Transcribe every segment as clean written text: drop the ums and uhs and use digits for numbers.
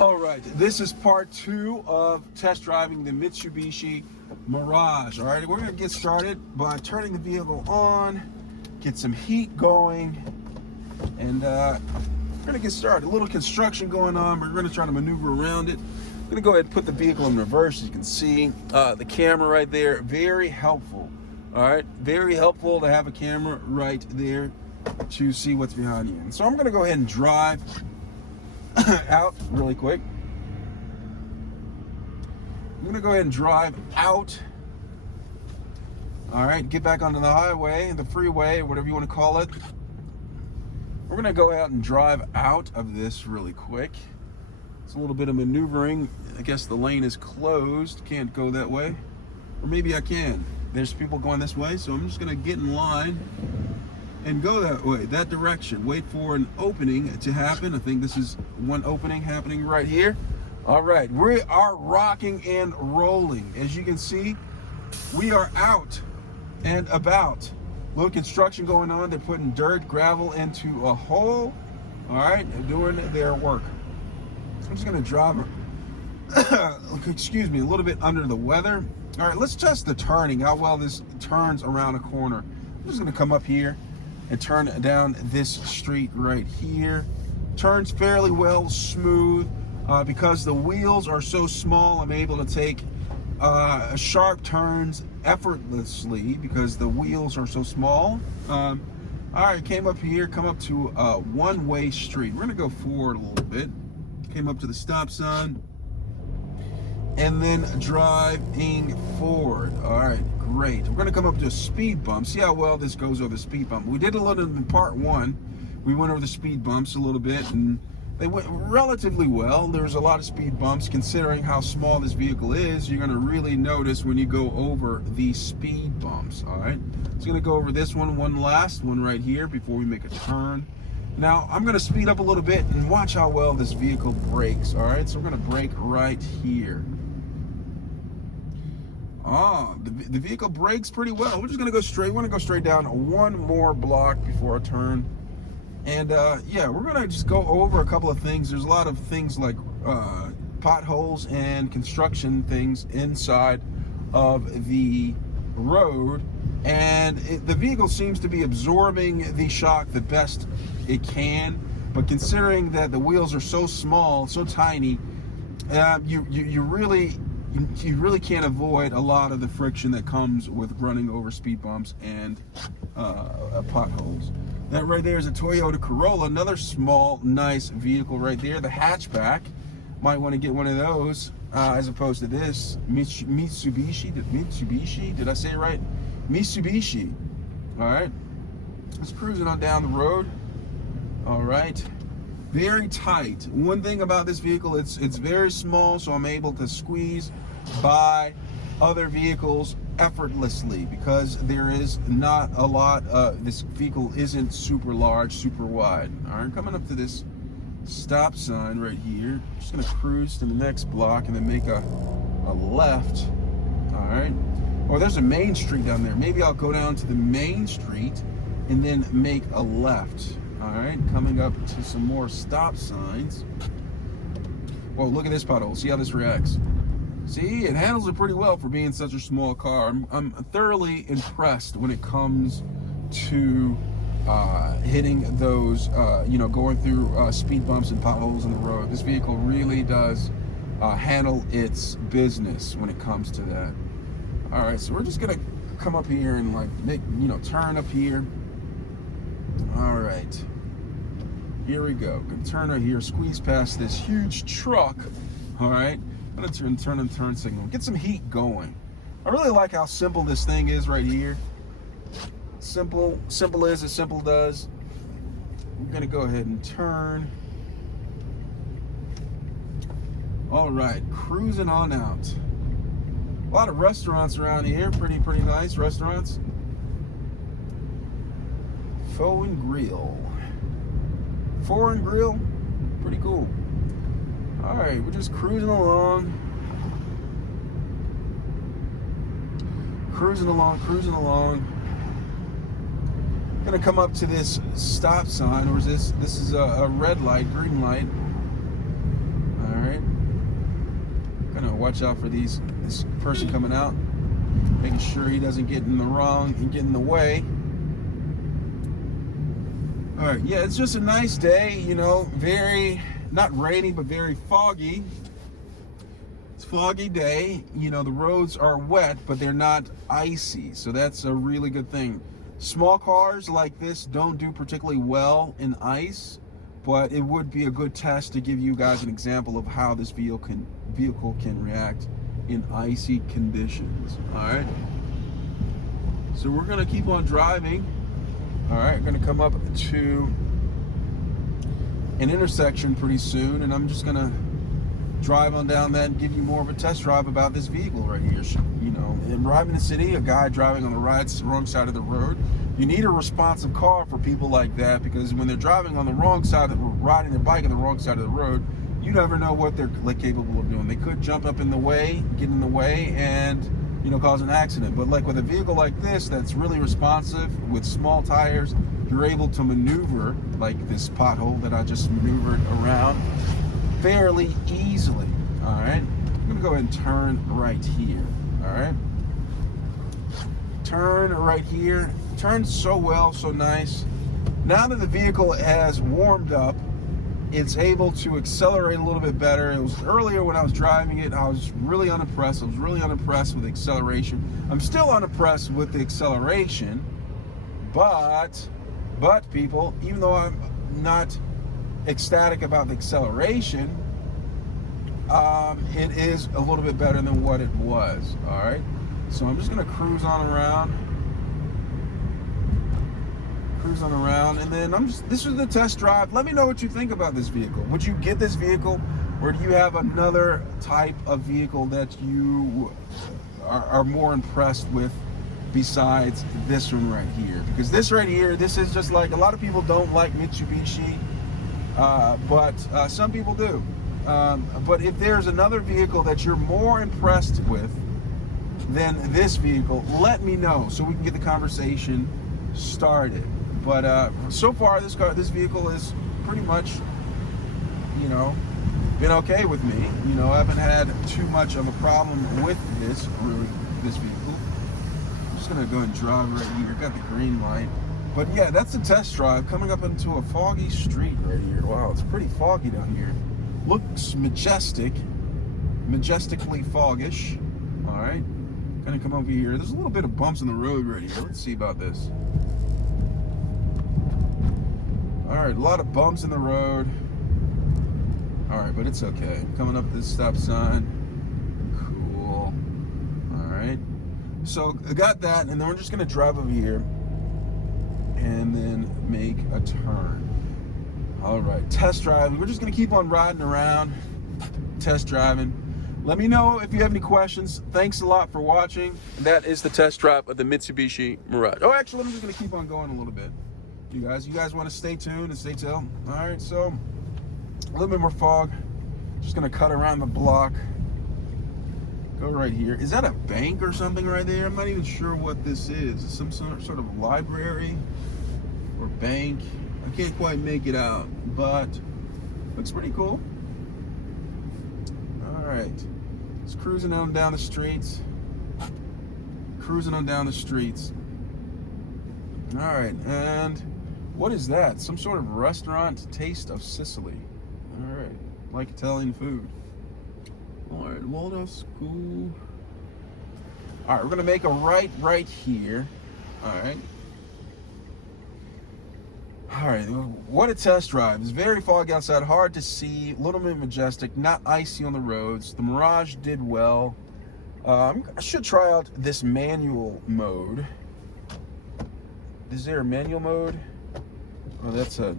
All right, this is part 2 of test driving the Mitsubishi Mirage. All right, we're gonna get started by turning the vehicle on, get some heat going, and we're gonna get started. A little construction going on, but we're gonna try to maneuver around it. I'm gonna go ahead and put the vehicle in reverse. As you can see, the camera right there, very helpful. All right, very helpful to have a camera right there to see what's behind you. And so I'm gonna go ahead and drive out really quick. I'm gonna go ahead and drive out. All right, get back onto the highway, the freeway, whatever you want to call it. We're gonna go out and drive out of this really quick. It's a little bit of maneuvering. I guess the lane is closed. Can't go that way, or maybe I can. There's people going this way, so I'm just gonna get in line and go that way, that direction. Wait for an opening to happen. I think this is one opening happening right here. All right, we are rocking and rolling. As you can see, we are out and about. Little construction going on. They're putting dirt, gravel into a hole. All right, they're doing their work. I'm just gonna drive, excuse me, a little bit under the weather. All right, let's test the turning, how well this turns around a corner. I'm just gonna come up here and turn down this street right here. Turns fairly well, smooth. Because the wheels are so small, I'm able to take sharp turns effortlessly because the wheels are so small. All right, came up here, come up to a one-way street. We're gonna go forward a little bit. Came up to the stop sign and then driving forward. All right, great. We're gonna come up to a speed bump. See how well this goes over the speed bump. We did a little in part 1. We went over the speed bumps a little bit and they went relatively well. There was a lot of speed bumps considering how small this vehicle is. You're gonna really notice when you go over the speed bumps, all right? So I'm gonna go over this one last one right here before we make a turn. Now, I'm gonna speed up a little bit and watch how well this vehicle brakes, all right? So we're gonna brake right here. The vehicle brakes pretty well. We're just gonna go straight. We're gonna go straight down one more block before a turn. And yeah, we're gonna just go over a couple of things. There's a lot of things like potholes and construction things inside of the road. And the vehicle seems to be absorbing the shock the best it can. But considering that the wheels are so small, so tiny, you really can't avoid a lot of the friction that comes with running over speed bumps and potholes. That right there is a Toyota Corolla, another small, nice vehicle right there. The hatchback, might want to get one of those as opposed to this Mitsubishi. Did I say it right? Mitsubishi. All right, just cruising on down the road. All right, very tight. One thing about this vehicle, it's very small, so I'm able to squeeze by other vehicles effortlessly because there is not a lot. This vehicle isn't super large, super wide. All right, coming up to this stop sign right here. Just gonna cruise to the next block and then make a left. All right. Oh, there's a main street down there. Maybe I'll go down to the main street and then make a left. All right, coming up to some more stop signs. Whoa, look at this pothole. See how this reacts. See, it handles it pretty well for being such a small car. I'm thoroughly impressed when it comes to hitting those, going through speed bumps and potholes in the road. This vehicle really does handle its business when it comes to that. All right, so we're just gonna come up here and turn up here. All right, here we go. Gonna turn right here, squeeze past this huge truck. All right. I'm gonna turn signal, get some heat going. I really like how simple this thing is right here. Simple is as simple does. I'm gonna go ahead and turn. All right, cruising on out. A lot of restaurants around here, pretty nice restaurants. Foreign Grill, pretty cool. All right, we're just cruising along. Gonna come up to this stop sign, or is this is a red light, green light. All right, gonna watch out for this person coming out, making sure he doesn't get in the way. All right, yeah, it's just a nice day, you know, very, not rainy, but very foggy. It's a foggy day, you know, the roads are wet, but they're not icy, so that's a really good thing. Small cars like this don't do particularly well in ice, but it would be a good test to give you guys an example of how this vehicle can react in icy conditions. All right, so we're gonna keep on driving. All right, gonna come up to an intersection pretty soon, and I'm just gonna drive on down that and give you more of a test drive about this vehicle right here. You know, in driving the city, a guy driving on the wrong side of the road. You need a responsive car for people like that, because when they're driving on the wrong side, riding their bike on the wrong side of the road, you never know what they're capable of doing. They could jump up in the way, get in the way, and, you know, cause an accident. But like with a vehicle like this that's really responsive with small tires, you're able to maneuver like this pothole that I just maneuvered around fairly easily. All right, I'm gonna go ahead and turn right here. All right, turn right here. Turns so well, so nice. Now that the vehicle has warmed up, it's able to accelerate a little bit better. It was earlier when I was driving it, I was really unimpressed. I was really unimpressed with the acceleration. I'm still unimpressed with the acceleration, but people, even though I'm not ecstatic about the acceleration, it is a little bit better than what it was. All right, so I'm just gonna cruise on around, and then this is the test drive. Let me know what you think about this vehicle. Would you get this vehicle, or do you have another type of vehicle that you are more impressed with besides this one right here? Because this right here, this is just like, a lot of people don't like Mitsubishi, but some people do. But if there's another vehicle that you're more impressed with than this vehicle, let me know so we can get the conversation started. But so far, this vehicle is pretty much, you know, been okay with me. You know, I haven't had too much of a problem with this vehicle. I'm just gonna go and drive right here. Got the green light. But yeah, that's the test drive coming up into a foggy street right here. Wow, it's pretty foggy down here. Looks majestically foggish. All right, gonna come over here. There's a little bit of bumps in the road right here. Let's see about this. All right, a lot of bumps in the road. All right, but it's okay. Coming up this stop sign. Cool. All right. So I got that, and then we're just gonna drive over here and then make a turn. All right, test driving. We're just gonna keep on riding around, test driving. Let me know if you have any questions. Thanks a lot for watching. That is the test drive of the Mitsubishi Mirage. Oh, actually, I'm just gonna keep on going a little bit. You guys want to stay tuned and stay till. All right, so a little bit more fog. Just gonna cut around the block. Go right here. Is that a bank or something right there? I'm not even sure what this is. Some sort of library or bank. I can't quite make it out, but looks pretty cool. All right, just cruising on down the streets. All right, and what is that? Some sort of restaurant, Taste of Sicily. All right, like Italian food. All right, Waldorf School. All right, we're gonna make a right here. All right. All right, what a test drive. It's very foggy outside, hard to see, a little bit majestic, not icy on the roads. The Mirage did well. I should try out this manual mode. Is there a manual mode? Oh,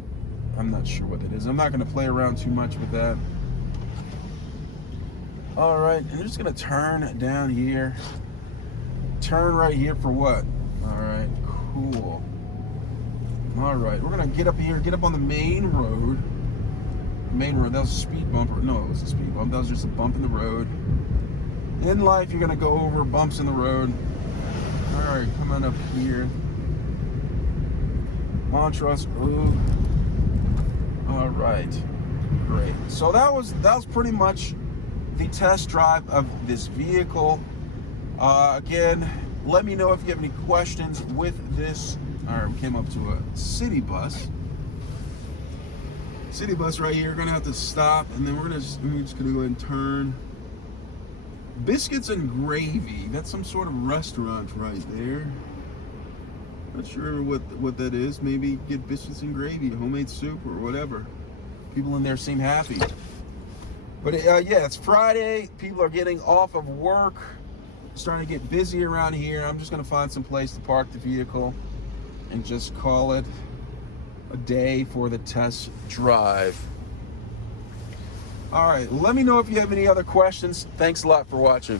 I'm not sure what that is. I'm not gonna play around too much with that. All right, and I'm just gonna turn down here. Turn right here for what? All right, cool. All right, we're gonna get up here, get up on the main road. That was a speed bump. No, it was a speed bump. That was just a bump in the road. In life, you're gonna go over bumps in the road. All right, come on up here. Montrose. Ooh. All right, great. So that was pretty much the test drive of this vehicle. Again, let me know if you have any questions with this. All right, we came up to a city bus. City bus right here. We're gonna have to stop, and then we're just gonna go ahead and turn. Biscuits and gravy. That's some sort of restaurant right there. Not sure what that is. Maybe get biscuits and gravy, homemade soup or whatever. People in there seem happy. But yeah, it's Friday. People are getting off of work. It's starting to get busy around here. I'm just gonna find some place to park the vehicle and just call it a day for the test drive. All right, let me know if you have any other questions. Thanks a lot for watching.